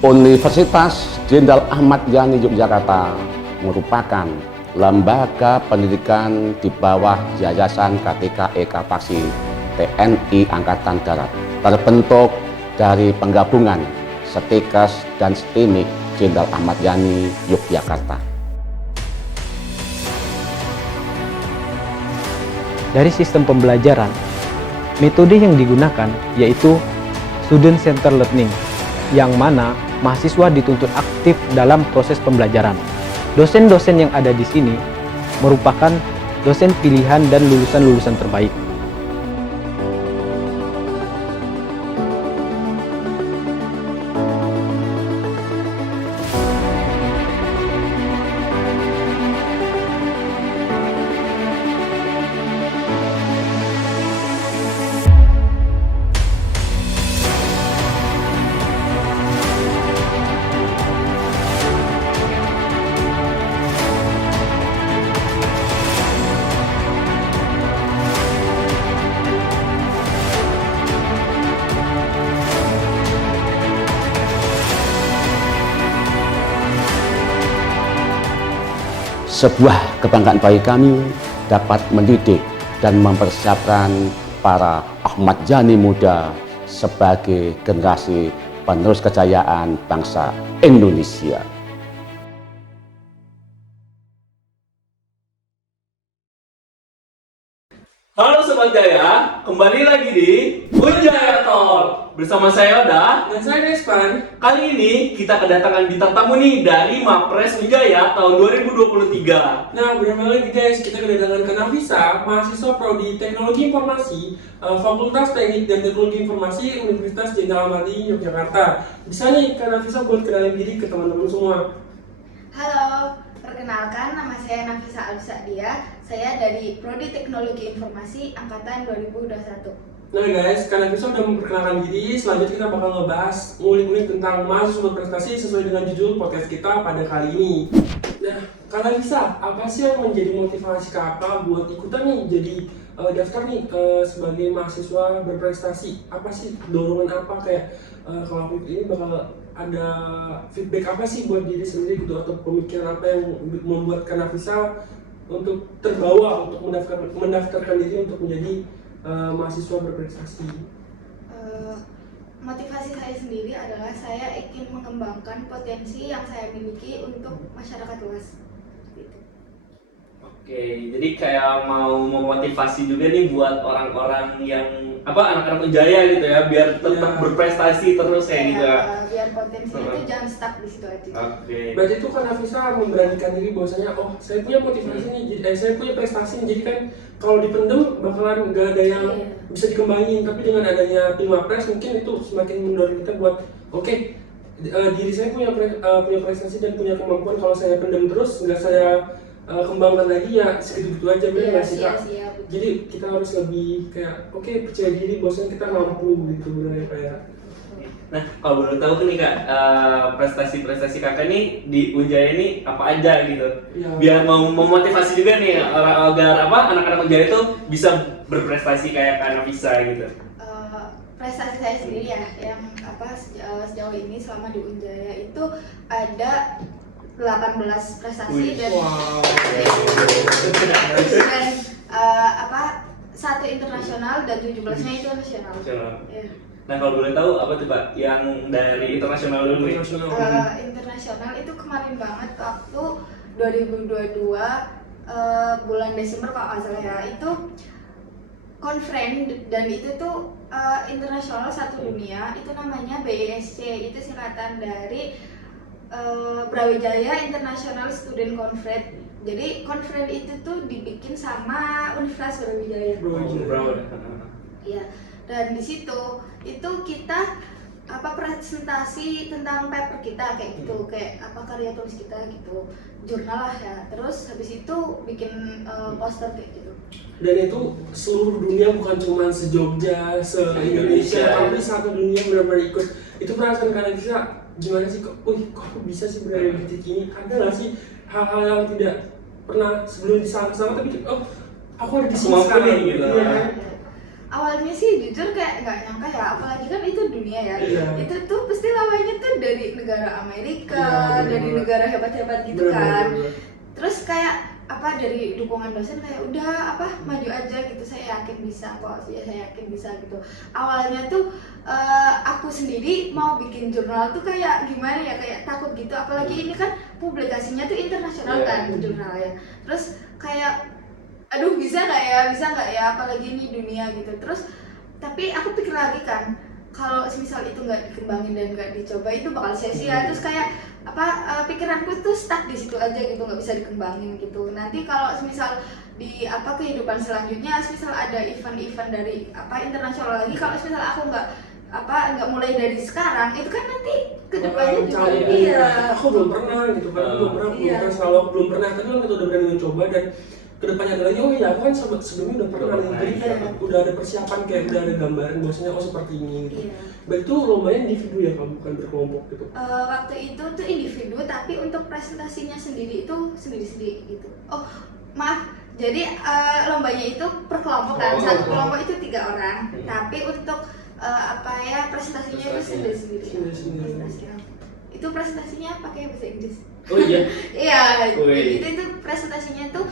Universitas Jenderal Ahmad Yani Yogyakarta merupakan lembaga pendidikan di bawah Yayasan KTK Faksi TNI Angkatan Darat, terbentuk dari penggabungan Stetikes dan Stimik Jenderal Ahmad Yani Yogyakarta. Dari sistem pembelajaran, metode yang digunakan yaitu Student Centered Learning, yang mana mahasiswa dituntut aktif dalam proses pembelajaran. Dosen-dosen yang ada di sini merupakan dosen pilihan dan lulusan-lulusan terbaik. Sebuah kebanggaan bagi kami dapat mendidik dan mempersiapkan para Ahmad Yani muda sebagai generasi penerus kejayaan bangsa Indonesia. Halo Sobat Jaya, kembali lagi di Unjaya Talk. Bersama saya Oda Dan saya Despan. Kali ini kita kedatangan bintang tamu nih dari Mapres Unjaya tahun 2023. Nah, bersama lagi guys, kita kedatangan Nafisa, mahasiswa Prodi Teknologi Informasi, Fakultas Teknik dan Teknologi Informasi Universitas Jenderal Ahmad Yani Yogyakarta. Bisa nih Nafisa buat kenalin diri ke teman-teman semua. Halo, perkenalkan nama saya Nafisa Alsadia. Saya dari Prodi Teknologi Informasi Angkatan 2021. Nah guys, Nafisa udah memperkenalkan diri. Selanjutnya kita bakal ngebahas ngulik-ngulik tentang mahasiswa berprestasi sesuai dengan judul podcast kita pada kali ini. Nah, Nafisa, apa sih yang menjadi motivasi kakak buat ikutan nih jadi daftar nih sebagai mahasiswa berprestasi? Apa sih dorongan apa kayak kalau aku ini bakal ada feedback apa sih buat diri sendiri gitu, atau pemikiran apa yang membuat Nafisa untuk terbawa untuk mendaftarkan diri untuk menjadi mahasiswa berprestasi? Motivasi saya sendiri adalah saya ingin mengembangkan potensi yang saya miliki untuk masyarakat luas. Gitu. Oke, jadi kayak mau memotivasi juga nih buat orang-orang yang anak-anak Unjaya gitu ya, biar tetap berprestasi terus kayak gitu ya. Biar potensi itu jangan stuck di situ aja. Oke. Berarti itu Nafisa memberanikan diri bahwasanya saya punya motivasi nih, saya punya prestasi nih, jadi kan kalau dipendem bakalan nggak ada yang bisa dikembangin, tapi dengan adanya tim Mapres mungkin itu semakin mendorong kita buat diri saya punya prestasi dan punya kemampuan, kalau saya pendem terus nggak saya kembangkan lagi ya segitu-gitu aja, bener nggak sih Kak? Jadi kita harus lebih kayak percaya diri bahwasanya kita mampu gitu, bener ya kayak. Nah, kalau boleh tahu nih Kak, prestasi-prestasi kakak nih di Unjaya ini apa aja gitu? Ya. Biar mau memotivasi juga nih orang agar anak-anak Unjaya itu bisa berprestasi kayak Kak Nafisa gitu. Prestasi saya sendiri ya, yang sejauh ini selama di Unjaya itu ada 18 prestasi dan satu internasional dan 17-nya itu nasional. Ya. Nah, kalau boleh tahu apa tuh Pak yang dari internasional dulu nih? Internasional itu kemarin banget waktu 2022 bulan Desember kalau nggak salah ya, itu conference, dan itu tuh internasional satu dunia, itu namanya BISC, itu singkatan dari Brawijaya International Student Conference. Jadi conference itu tuh dibikin sama Universitas Brawijaya. Iya. Dan di situ itu kita presentasi tentang paper kita kayak gitu, kayak karya tulis kita gitu, jurnal lah ya. Terus habis itu bikin poster kayak gitu. Dan itu seluruh dunia, bukan cuma se-Jogja, se-Indonesia, tapi satu dunia benar-benar ikut. Itu perasaan kalian bisa gimana sih, kok aku bisa sih berada di titik ini? Ada nggak sih hal-hal yang tidak pernah sebelum disangka-sangka, tapi aku ada di sini sekarang gitu? awalnya sih jujur kayak nggak nyangka ya, apalagi kan itu dunia ya. Iya. Itu tuh pasti lamanya tuh dari negara Amerika, Iya, dari bener. negara hebat-hebat gitu Bener, kan. bener. Terus kayak apa, dari dukungan dosen kayak udah apa maju aja gitu, saya yakin bisa kok, ya saya yakin bisa gitu. Awalnya tuh aku sendiri mau bikin jurnal tuh kayak gimana ya, kayak takut gitu, apalagi ini kan publikasinya tuh internasional kan jurnal ya. Terus kayak aduh bisa nggak ya apalagi ini dunia gitu. Terus tapi aku pikir lagi kan, kalau misal itu nggak dikembangin dan nggak dicoba itu bakal sia-sia. Terus kayak pikiranku tuh stuck di situ aja gitu, nggak bisa dikembangin gitu. Nanti kalau misal di kehidupan selanjutnya, misal ada event-event dari internasional lagi, kalau misal aku nggak mulai dari sekarang, itu kan nanti kedepannya juga iya. Aku belum pernah gitu kan, aku belum pernah selalu aku belum pernah, tapi waktu itu udah berani mencoba dan kedepannya ada lagi. Oh iya, aku kan sebelumnya udah pernah nih, jadi kayak udah ada persiapan, kayak udah ada gambaran bahwasanya seperti ini gitu. Iya. Baik, itu lombanya individu ya, kalau bukan berkelompok gitu. Waktu itu tuh individu, tapi untuk presentasinya sendiri itu sendiri-sendiri gitu. Oh maaf, jadi lombanya itu per kelompok kan, satu kelompok itu 3 orang, tapi untuk presentasinya itu sendiri-sendiri. Presentasinya. Itu presentasinya pakai bahasa Inggris. Oh iya. Iya, Wih. itu presentasinya tuh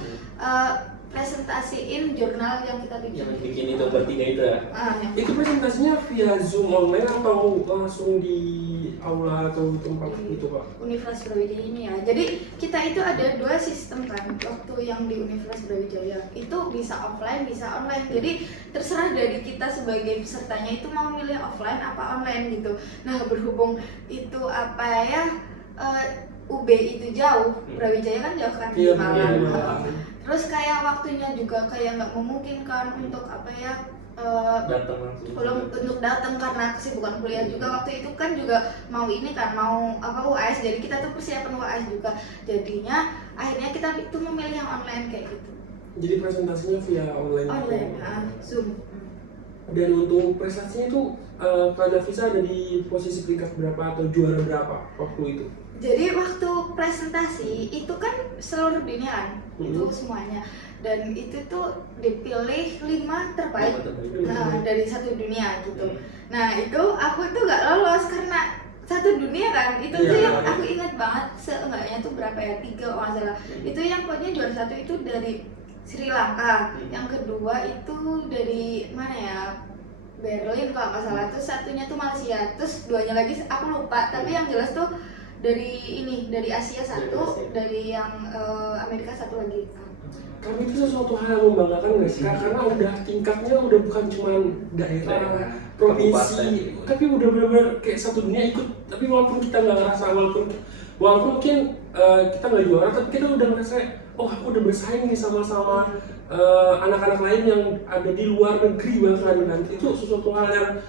presentasiin jurnal yang kita bikin. Yang bikin itu bertiga itu ya. Itu presentasinya via Zoom online atau langsung di aula atau tempat gitu Pak? Universitas Brawijaya ini ya. Jadi kita itu ada 2 sistem kan waktu yang di Universitas Brawijaya. Itu bisa offline, bisa online. Jadi terserah dari kita sebagai pesertanya itu mau milih offline apa online gitu. Nah, berhubung itu UB itu jauh, Brawijaya kan jauh kan di Iya, Malang. Terus kayak waktunya juga kayak nggak memungkinkan untuk Datang langsung. belum untuk datang karena kesibukan kuliah juga. Waktu itu kan juga mau UAS, jadi kita tuh persiapan UAS juga. Jadinya akhirnya kita itu memilih yang online kayak gitu. Jadi presentasinya via online. Zoom. Dan untuk prestasinya itu Kak Nafisa ada di posisi peringkat berapa atau juara berapa waktu itu? Jadi waktu presentasi itu kan seluruh dunia kan, itu semuanya, dan itu tuh dipilih 5 terbaik, dari satu dunia gitu. Nah itu aku tuh gak lolos karena satu dunia kan, itu tuh yang aku ingat banget, seenggaknya tuh berapa ya, 3 kalau nggak salah. Itu yang pokoknya juara 1 itu dari Sri Lanka, yang kedua itu dari mana ya, Berlin kalau nggak salah, terus satunya tuh Malaysia, terus 2-nya lagi aku lupa, tapi yang jelas tuh dari Asia 1, dari yang Amerika 1 lagi. Karena itu sesuatu hal yang membanggakan nggak sih? Karena udah tingkatnya udah bukan cuma daerah, provinsi, tapi udah benar-benar kayak satu dunia ikut. Tapi walaupun kita nggak ngerasa, walaupun mungkin kita nggak juara, tapi kita udah ngerasa, oh aku udah bersaing nih sama anak-anak lain yang ada di luar negeri bahkan kan. Itu sesuatu hal yang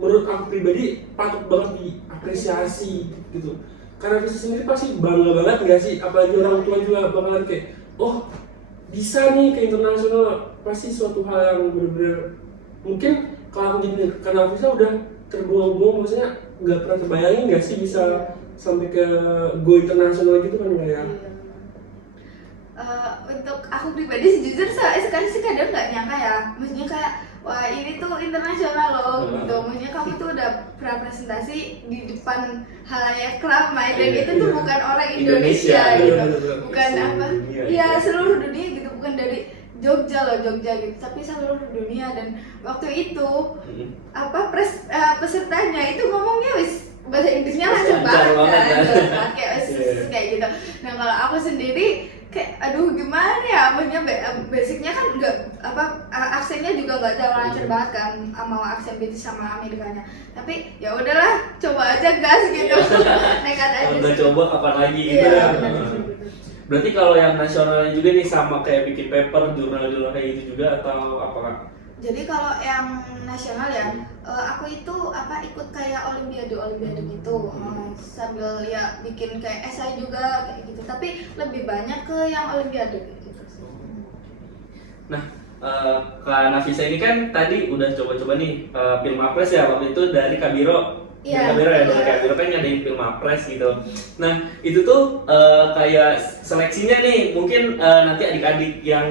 menurut aku pribadi patut banget diapresiasi gitu. Karena Visa sendiri pasti bangga banget nggak sih? Apalagi orang tua juga bakalan kayak, oh bisa nih ke internasional. Pasti suatu hal yang benar-benar mungkin kalau aku jadi karena Visa udah terbuang-buang, maksudnya nggak pernah terbayangin nggak sih bisa sampai ke go internasional gitu kan nggak ya? Untuk aku pribadi jujur sekarang sih kadang nggak nyangka ya, maksudnya kayak wah ini tuh internasional loh gitu, maksudnya kamu tuh udah pernah presentasi di depan halayak ramai dan itu tuh bukan orang Indonesia gitu, bukan seluruh dunia gitu, bukan dari Jogja gitu, tapi seluruh dunia. Dan waktu itu pesertanya itu ngomongnya bahasa Inggrisnya lancar banget kayak gitu. Nah kalau aku sendiri kayak aduh gimana ya, maksudnya basicnya kan nggak aksennya juga nggak terlalu lancar banget kan, mau aksen British sama Amerikanya, tapi ya udahlah coba aja gas gitu. Nekat aja udah sih. coba kapan lagi gitu ya. Berarti kalau yang nasionalnya juga nih sama kayak bikin paper, jurnal-jurnal kayak gitu juga atau apa? Jadi kalau yang nasional ya, aku itu ikut kayak olimpiade gitu, sambil ya bikin kayak esai juga kayak gitu. Tapi lebih banyak ke yang olimpiade gitu. Nah, Kak Nafisa ini kan tadi udah coba-coba nih film apres ya waktu itu dari Kabiro Iya. Biro ya, dari kayak biro kan ngadain Pilmapres gitu. Nah itu tuh kayak seleksinya nih, mungkin nanti adik-adik yang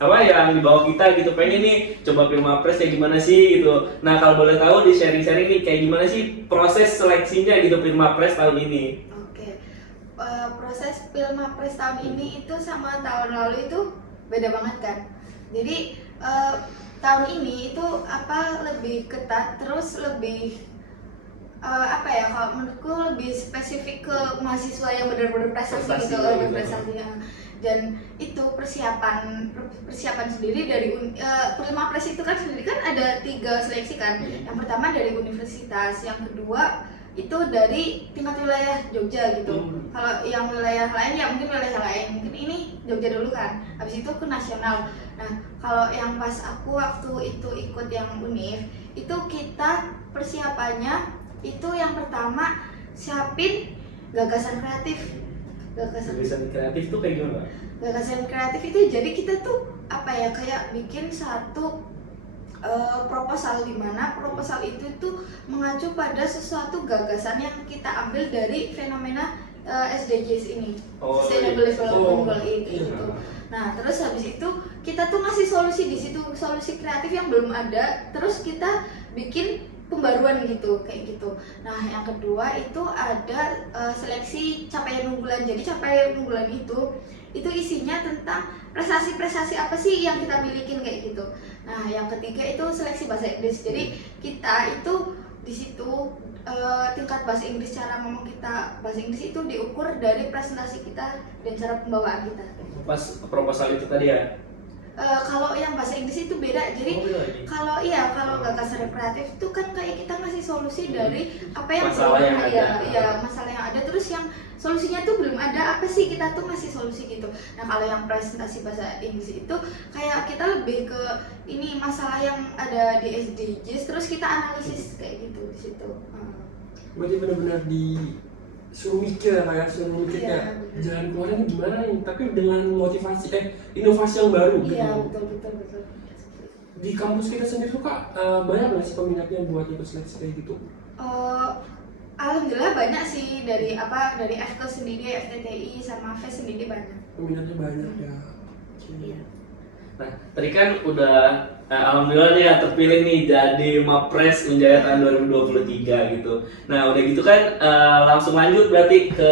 yang di bawah kita gitu pengen nih coba Pilmapres kayak gimana sih gitu. Nah kalau boleh tahu di sharing-sharing nih kayak gimana sih proses seleksinya gitu Pilmapres tahun ini? Oke. Proses Pilmapres tahun ini itu sama tahun lalu itu beda banget kan. Jadi tahun ini itu lebih ketat, terus lebih kalau menurutku lebih spesifik ke mahasiswa yang benar-benar prestasi gitu, lebih prestasi dan itu persiapan sendiri dari Pilmapres itu kan sendiri kan ada 3 seleksi kan. Yang pertama dari universitas, yang kedua itu dari tingkat wilayah Jogja gitu. Kalau yang wilayah lain ya mungkin wilayah lain, mungkin ini Jogja dulu kan, habis itu ke nasional. Nah kalau yang pas aku waktu itu ikut yang UNIF itu kita persiapannya itu yang pertama siapin gagasan kreatif. Gagasan kreatif tuh kayak gimana? Gagasan kreatif itu jadi kita tuh kayak bikin satu proposal, di mana proposal itu tuh mengacu pada sesuatu gagasan yang kita ambil dari fenomena SDGs ini, Sustainable Development Goal ini gitu. Nah terus habis itu kita tuh ngasih solusi di situ, solusi kreatif yang belum ada, terus kita bikin pembaruan gitu kayak gitu. Nah yang kedua itu ada seleksi capaian unggulan. Jadi capaian unggulan itu isinya tentang prestasi-prestasi apa sih yang kita milikin kayak gitu. Nah yang ketiga itu seleksi bahasa Inggris. Jadi kita itu di situ tingkat bahasa Inggris, cara ngomong kita bahasa Inggris itu diukur dari presentasi kita dan cara pembawaan kita. Pas proposal itu tadi ya? Kalau yang bahasa Inggris itu beda. Jadi kalau gagasan kreatif itu kan kayak kita ngasih solusi dari apa yang masalah yang ada. Masalah yang ada, terus yang solusinya tuh belum ada, apa sih, kita tuh ngasih solusi gitu. Nah kalau yang presentasi bahasa Inggris itu kayak kita lebih ke ini masalah yang ada di SDGs, terus kita analisis kayak gitu di situ. Berarti benar-benar suruh mikir kayak jalan keluarnya gimana nih, tapi dengan motivasi inovasi yang baru gitu. Iya betul. Di kampus kita sendiri tuh Kak, banyak nggak sih peminatnya buat ikut seleksi kayak gitu? Alhamdulillah banyak sih, dari FK sendiri, FTTI sama FES sendiri banyak. Peminatnya banyak ya. Iya. Nah, tadi kan udah alhamdulillah nih ya terpilih nih jadi Mapres Unjaya tahun 2023 gitu. Nah, udah gitu kan langsung lanjut berarti ke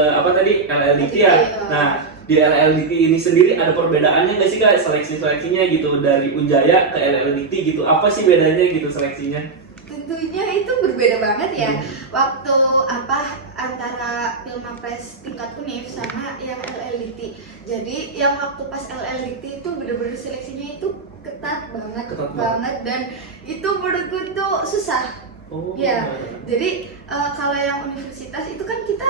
LLDT ya. Nah, di LLDT ini sendiri ada perbedaannya nggak sih Kak seleksinya gitu dari Unjaya ke LLDT gitu? Apa sih bedanya gitu seleksinya? Tentunya itu berbeda banget ya. Waktu antara Pilmapres tingkat UNIF sama yang LLDT. Jadi yang waktu pas LLDT itu bener-bener seleksinya itu ketat banget dan itu menurutku tuh susah. Ya, jadi kalau yang universitas itu kan kita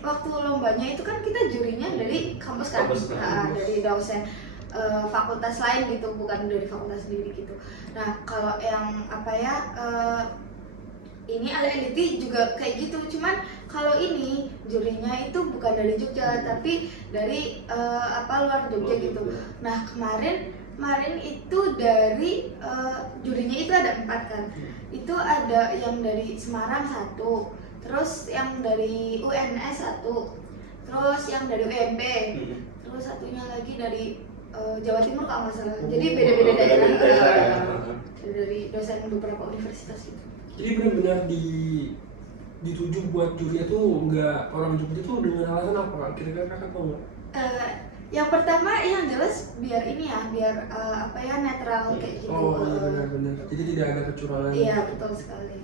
waktu lombanya itu kan kita jurinya dari kampus kan, dari dosen fakultas lain gitu, bukan dari fakultas sendiri gitu. Nah kalau yang ini LLDT juga kayak gitu, cuman kalau ini jurinya itu bukan dari Jogja tapi dari luar Jogja gitu. Nah kemarin itu dari jurinya itu ada 4 kan. Itu ada yang dari Semarang 1, terus yang dari UNS 1, terus yang dari UMP, terus satunya lagi dari Jawa Timur kalau nggak salah. Jadi beda-beda daerah dari dosen beberapa universitas itu. Jadi benar-benar dituju buat jurinya tuh nggak orang Jogja tuh dengan alasan apa? Kira-kira Kakak tahu nggak? Yang pertama yang jelas biar netral kayak gitu. Oh iya benar. Jadi tidak ada kecurangan. Iya betul sekali.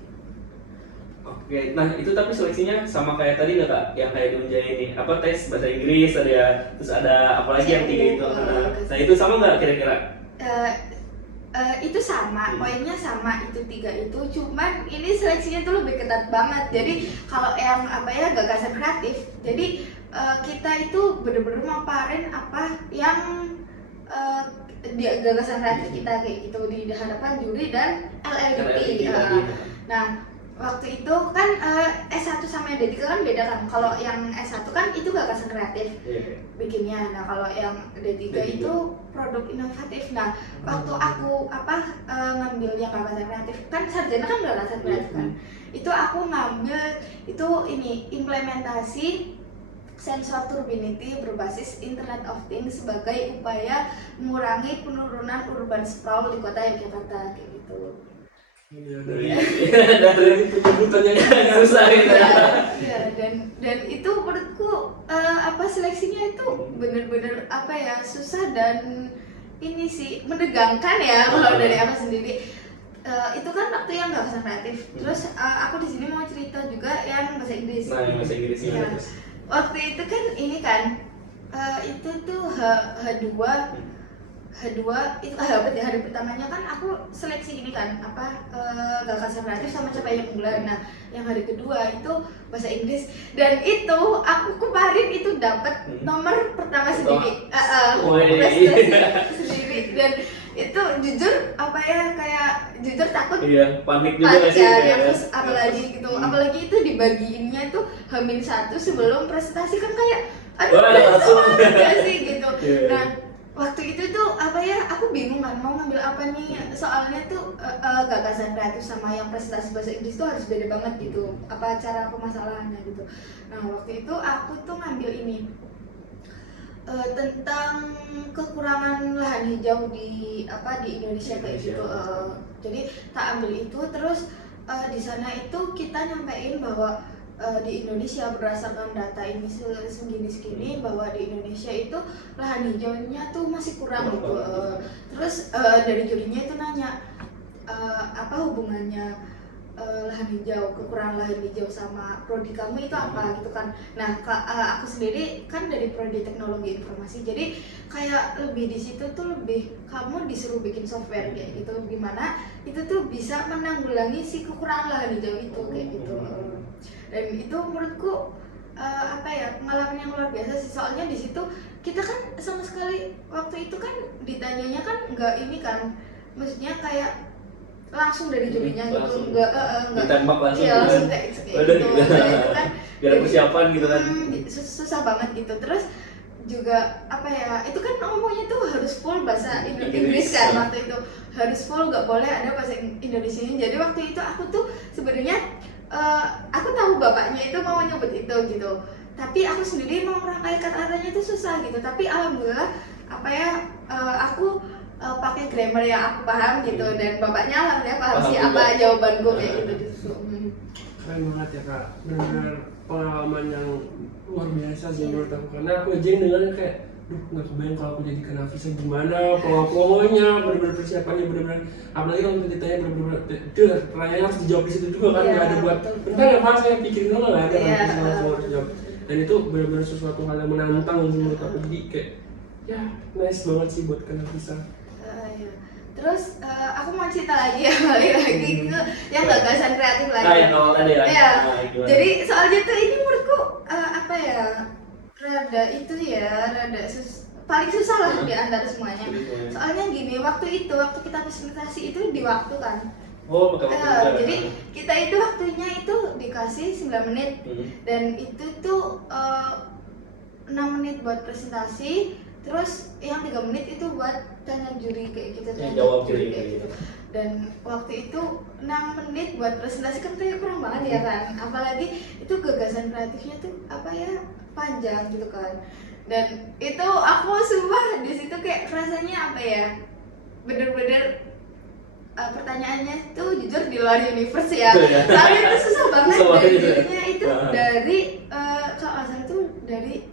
Oke, nah itu tapi seleksinya sama kayak tadi nggak Kak? Yang kayak di Unjaya ini, tes bahasa Inggris ada ya, terus ada apa lagi yang 3 itu? Nah itu sama nggak kira-kira? Itu sama, poinnya sama, itu 3 itu, cuman ini seleksinya tuh lebih ketat banget. Jadi kalau yang gagasan kreatif, jadi kita itu bener-bener maparin apa yang gagasan kreatif kita kayak gitu di hadapan juri dan LLDT. Nah waktu itu kan S1 sama yang D3 kan beda kan. Kalau yang S1 kan itu gagasan kreatif bikinnya. Nah, kalau yang D3 itu produk inovatif. Nah, waktu aku ngambil yang gagasan kreatif, kan sarjana kan gagasan kreatif kan. Itu aku ngambil itu ini implementasi sensor turbinity berbasis Internet of Things sebagai upaya mengurangi penurunan urban sprawl di kota Yogyakarta kayak gitu. Dari penyebutannya susah gitu. Ya, dan itu menurutku seleksinya itu bener-bener susah dan ini sih menegangkan ya kalau dari aku sendiri. Itu kan waktu yang gagasan kreatif. Terus aku di sini mau cerita juga yang bahasa Inggris. Nah, yang bahasa Inggris ya. Waktu itu kan ini kan itu tuh H2 itu hari pertamanya kan aku seleksi ini kan gagasan kreatif sama capaian unggulan. Nah, yang hari kedua itu bahasa Inggris dan itu aku kemarin itu dapat nomor pertama sendiri. Prestasi sendiri dan itu jujur kayak jujur takut. Iya, panik juga sih ya, terus apalagi gitu. Apalagi itu dibagiinnya tuh H-1 sebelum presentasi kan kayak langsung sih gitu. Nah, waktu itu tuh aku bingung kan mau ngambil apa nih, soalnya tuh gagasan kreatif sama yang presentasi bahasa Inggris tuh harus beda banget gitu cara permasalahannya gitu. Nah, waktu itu aku tuh ngambil ini tentang kekurangan lahan hijau di Indonesia kayak gitu. Jadi tak ambil itu terus di sana itu kita nyampein bahwa di Indonesia berdasarkan data ini segini bahwa di Indonesia itu lahan hijaunya tuh masih kurang gitu. Terus dari jurinya itu nanya apa hubungannya kekurangan lahan hijau sama prodi kamu itu apa gitu kan. Nah, aku sendiri kan dari prodi teknologi informasi, jadi kayak lebih di situ tuh lebih kamu disuruh bikin software kayak gitu, gimana itu tuh bisa menanggulangi si kekurangan lahan hijau itu kayak gitu. Dan itu menurutku pengalaman yang luar biasa sih, soalnya di situ kita kan sama sekali waktu itu kan ditanyanya kan nggak ini kan, maksudnya kayak langsung dari jurinya gitu, nggak ditembak langsung, iya, langsung kayak gitu. Nah, itu kan biar persiapan gitu kan. Susah banget gitu. Terus juga itu kan ngomongnya tuh harus full bahasa Inggris kan, waktu itu harus full, nggak boleh ada bahasa Indonesianya. Jadi waktu itu aku tuh sebenarnya aku tahu bapaknya itu mau nyebut itu gitu, tapi aku sendiri mau merangkai kata-katanya itu susah gitu. Tapi alhamdulillah aku pakai grammar yang aku paham gitu, dan bapaknya alhamdulillah paham sih apa jawabanku kayak gitu. Keren banget ya Kak, benar-benar pengalaman yang luar biasa sih menurut aku, karena aku aja yang dengarnya kayak nggak kebayang kalau aku jadi Kanavisa gimana pokoknya benar-benar persiapannya benar-benar, apalagi kalau ditanya benar-benar pertanyaannya harus dijawab di situ juga kan, nggak ada buat bentar ya Pak saya pikirin dulu, nggak ada kan, semua harus jawab. Dan itu benar-benar sesuatu hal yang menantang menurut aku, jadi kayak ya nice banget sih buat Kanavisa. Terus aku mau cerita lagi ya, balik lagi ke yang gagasan kreatif lagi. Yang awal tadi ya. Ya. Jadi soalnya tuh ini menurutku paling susah lah di antara semuanya. Soalnya gini, waktu kita presentasi itu di waktu kan. Oh, pakai waktu. Jadi kita itu waktunya itu dikasih 9 menit dan itu tuh 6 menit buat presentasi. Terus yang 3 menit itu buat tanya juri kayak gitu, jawab juri kayak gitu. Dan waktu itu 6 menit buat presentasi kan kayak kurang banget ya kan. Apalagi itu gagasan kreatifnya tuh panjang gitu kan. Dan itu aku sumpah di situ kayak rasanya bener-bener pertanyaannya tuh jujur di luar universe ya. Soalnya itu susah banget, dan jurinya itu dari kalau salah itu dari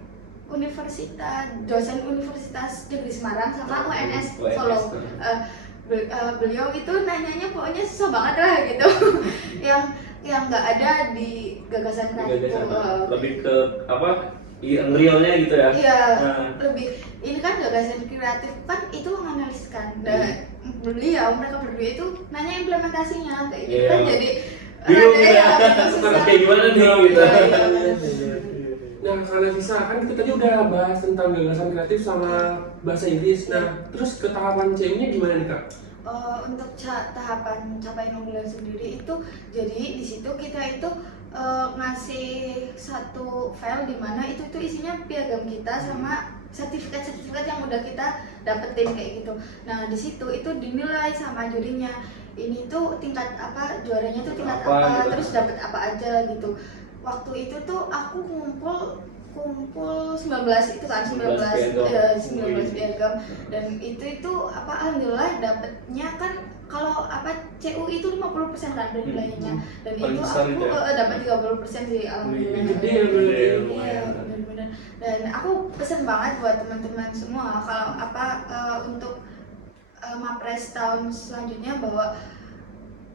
dosen Universitas Negeri Semarang sama UNS Solo. Beliau itu nanyanya pokoknya susah banget lah gitu. yang nggak ada di gagasan kreatif. Lebih ke realnya gitu ya. Iya, lebih ini kan gagasan kreatif kan itu menganaliskan. Dan mereka berdua itu nanya implementasinya kayak gitu kan, jadi kayak gimana nih gitu. Nah, karena bisa kan kita tadi udah bahas tentang gagasan kreatif sama bahasa Inggris. Nah, terus ke tahapan C-nya gimana nih Kak? untuk tahapan capaian unggulan sendiri itu, jadi di situ kita itu ngasih satu file di mana itu isinya piagam kita sama sertifikat-sertifikat yang udah kita dapetin kayak gitu. Nah di situ itu dinilai sama jurinya, ini tuh tingkat apa, juaranya tuh tingkat apa gitu. terus dapet apa aja gitu. Waktu itu tuh aku kumpul 19 itu kan, 19 piagam, dan itu apa alhamdulillah dapetnya kan, kalau apa CU itu 50% kan dari nilainya, dan Paling itu besar aku itu ya? dapat 30% sih alhamdulillah. Gede ya berarti. Iya, lumayan. benar-benar. Dan aku pesen banget buat teman-teman semua kalau apa untuk Mapres tahun selanjutnya bahwa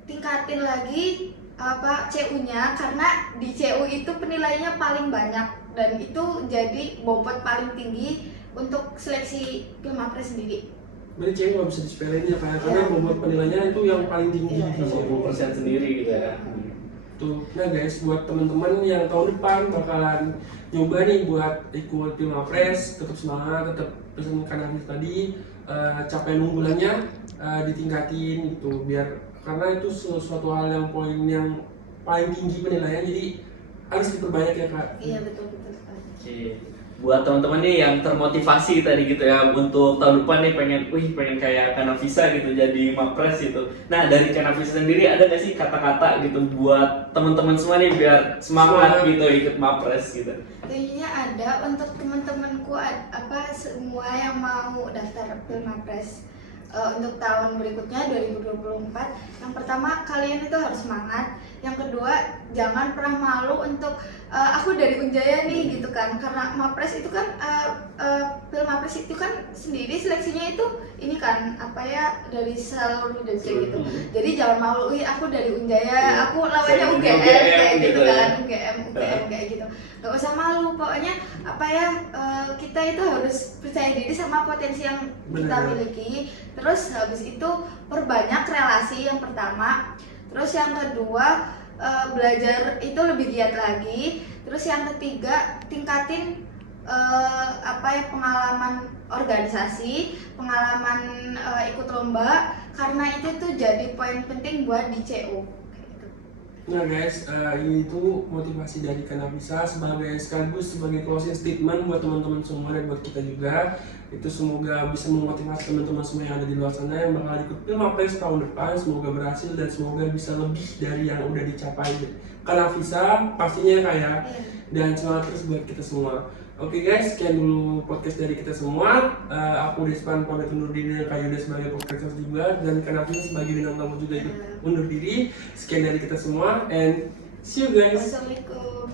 tingkatin lagi apa CU-nya, karena di CU itu penilaiannya paling banyak dan itu jadi bobot paling tinggi untuk seleksi Pilmapres sendiri. Berarti cewek nggak bisa disepelein ya, karena bobot penilaiannya itu yang paling tinggi Iya, di CU. 20% sendiri gitu ya. Tuh, nah guys, buat teman-teman yang tahun depan bakalan nyoba nih buat ikut Pilmapres, tetap semangat, tetap pesan Kanafis tadi, capaian unggulannya ditingkatin gitu, biar karena itu suatu hal yang poin yang paling tinggi penilaian, jadi harus diperbanyak ya Kak. Iya betul sekali. Oke. Buat teman-teman nih yang termotivasi tadi gitu ya untuk tahun depan nih pengen kayak Kanafisa gitu jadi Mapres gitu. Nah dari Kanafisa sendiri ada nggak sih kata-kata gitu buat teman-teman semua nih biar semangat gitu ikut Mapres gitu? Tentunya ada untuk teman-temanku apa semua yang mau daftar Pilmapres untuk tahun berikutnya 2024. Yang pertama, kalian itu harus semangat. Yang kedua, jangan pernah malu untuk aku dari Unjaya nih gitu kan, karena Mapres itu kan Pilmapres itu kan sendiri seleksinya itu ini kan apa ya dari seluruh DC gitu. Jadi jangan malu, aku dari Unjaya, aku lawannya UGM kayak gitu kan, UGM kayak gitu. Gak usah malu, pokoknya apa ya kita itu harus percaya diri sama potensi yang kita miliki. Terus habis itu perbanyak relasi yang pertama. Terus yang kedua belajar itu lebih giat lagi. Terus yang ketiga tingkatin apa ya pengalaman organisasi, pengalaman ikut lomba, karena itu tuh jadi poin penting buat di CU. Nah guys, ini tuh motivasi dari Kanafisa sekaligus sebagai closing statement buat teman-teman semua dan buat kita juga. Itu semoga bisa memotivasi teman-teman semua yang ada di luar sana yang bakal ikut Pilmapres tahun depan. Semoga berhasil dan semoga bisa lebih dari yang udah dicapai Kanafisa pastinya kayak. Dan semangat terus buat kita semua. Oke guys, sekian dulu podcast dari kita semua. Aku Despan pamit undur diri, Kak Yuda sebagai podcast juga, dan Kanafisa sebagai bintang tamu juga ikut undur diri. Sekian dari kita semua, and see you guys. Wassalamualaikum.